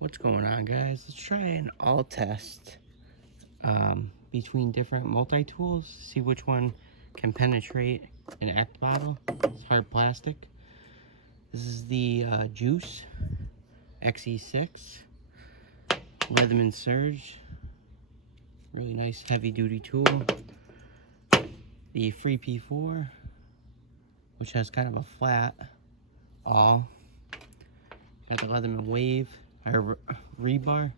What's going on, guys? Let's try an all test between different multi-tools, see which one can penetrate an act bottle. It's hard plastic. This is the Juice XE6 Leatherman Surge. Really nice heavy duty tool. The Free P4, which has kind of a flat awl. Got the Leatherman Wave, or rebar.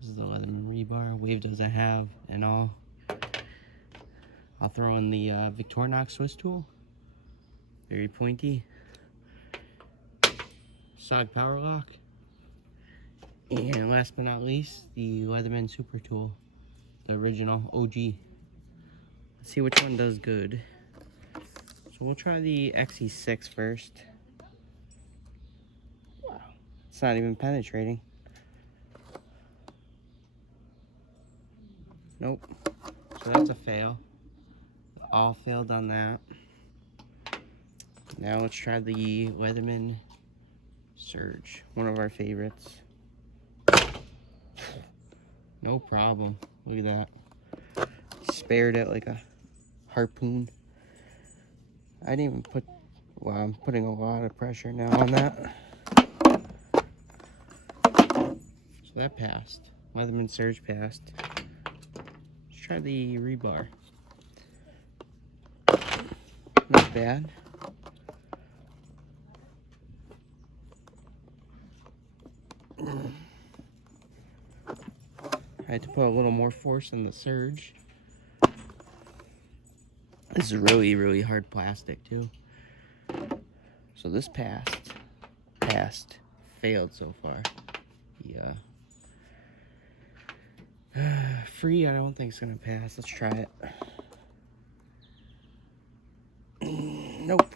This is the Leatherman rebar. Wave doesn't have an awl. I'll throw in the Victorinox Swiss tool. Very pointy. SOG power lock. And last but not least, the Leatherman Super Tool. The original OG. Let's see which one does good. So we'll try the XE6 first. Wow. It's not even penetrating. Nope. So that's a fail. All failed on that. Now let's try the Leatherman Surge, one of our favorites. No problem. Look at that. Spared it like a harpoon. I didn't even put, wow, I'm putting a lot of pressure now on that. So that passed. Leatherman Surge passed. Let's try the rebar. Not bad. I had to put a little more force in the Surge. This is really hard plastic too. So this passed, failed so far. Yeah. Free, I don't think it's gonna pass. Let's try it. Nope.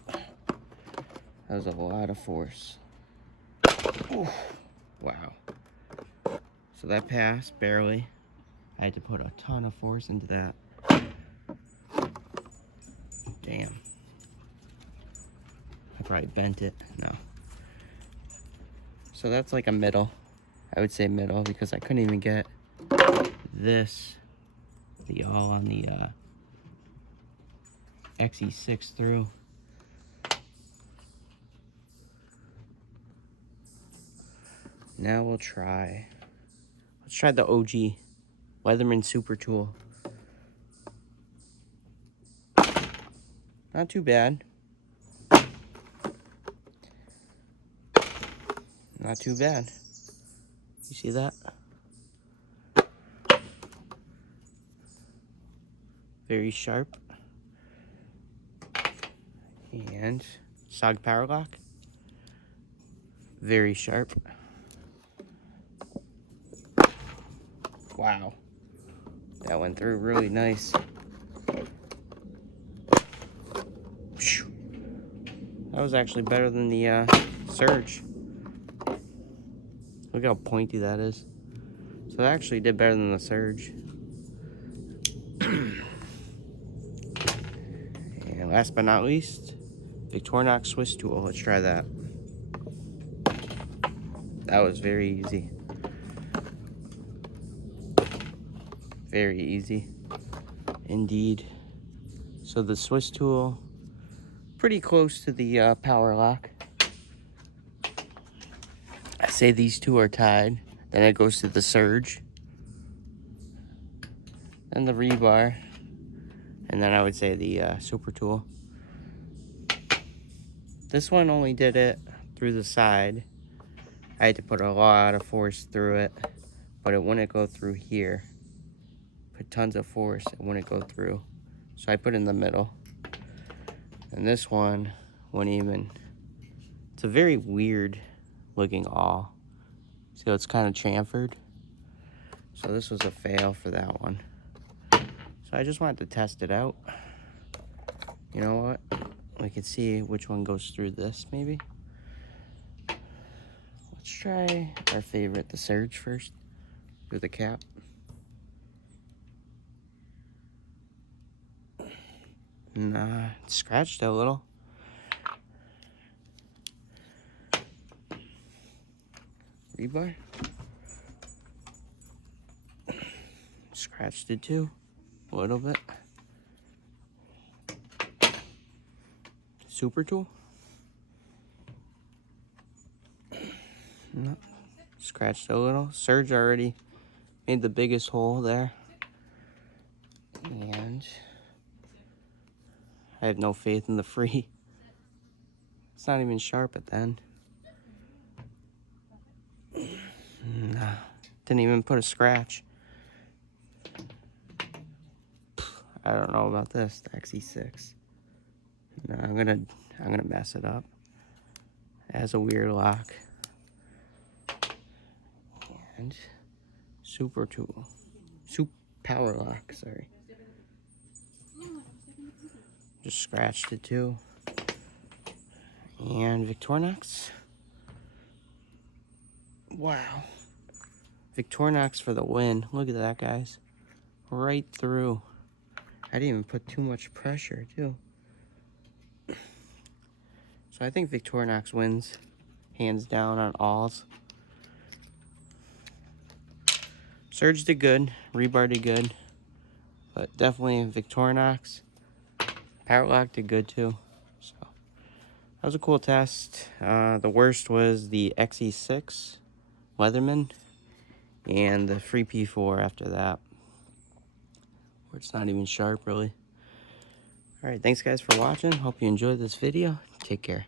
That was a lot of force. Oof. Wow. So that passed, barely. I had to put a ton of force into that. Damn. I probably bent it. No. So that's like a middle. I would say middle because I couldn't even get this, the all on the XE6 through. Now let's try the OG Leatherman Super Tool. Not too bad. Not too bad. You see that? Very sharp. And SOG power lock. Very sharp. Wow. That went through really nice. That was actually better than the Surge. Look how pointy that is. So that actually did better than the Surge. And last but not least, Victorinox Swiss tool. Let's try that. That was very easy. Very easy. Indeed. So the Swiss tool, pretty close to the power lock. I say these two are tied. Then it goes to the Surge. Then the rebar. And then I would say the Super Tool. This one only did it through the side. I had to put a lot of force through it, but it wouldn't go through here. Put tons of force, it wouldn't go through. So I put in the middle. And this one wouldn't even. It's a very weird looking awl. See how it's kind of chamfered? So this was a fail for that one. So I just wanted to test it out. You know what? We can see which one goes through this, maybe. Let's try our favorite, the Surge first, through the cap. Nah, it's scratched a little. rebar. Scratched it too, a little bit. Super tool. No. Scratched a little. Serge already made the biggest hole there. And I have no faith in the free. It's not even sharp at the end. Nah, didn't even put a scratch. I don't know about this, the XE6. No, I'm gonna mess it up. It has a weird lock. And super tool. Power lock, sorry. Just scratched it too. And Victorinox. Wow. Victorinox for the win. Look at that, guys. Right through. I didn't even put too much pressure, too. So I think Victorinox wins. Hands down on alls. Serge did good. Rebar did good. But definitely Victorinox. Powerlock did good, too. So that was a cool test. The worst was the XE6 Leatherman. And the free P4 after that. Where it's not even sharp, really. Alright, thanks guys for watching. Hope you enjoyed this video. Take care.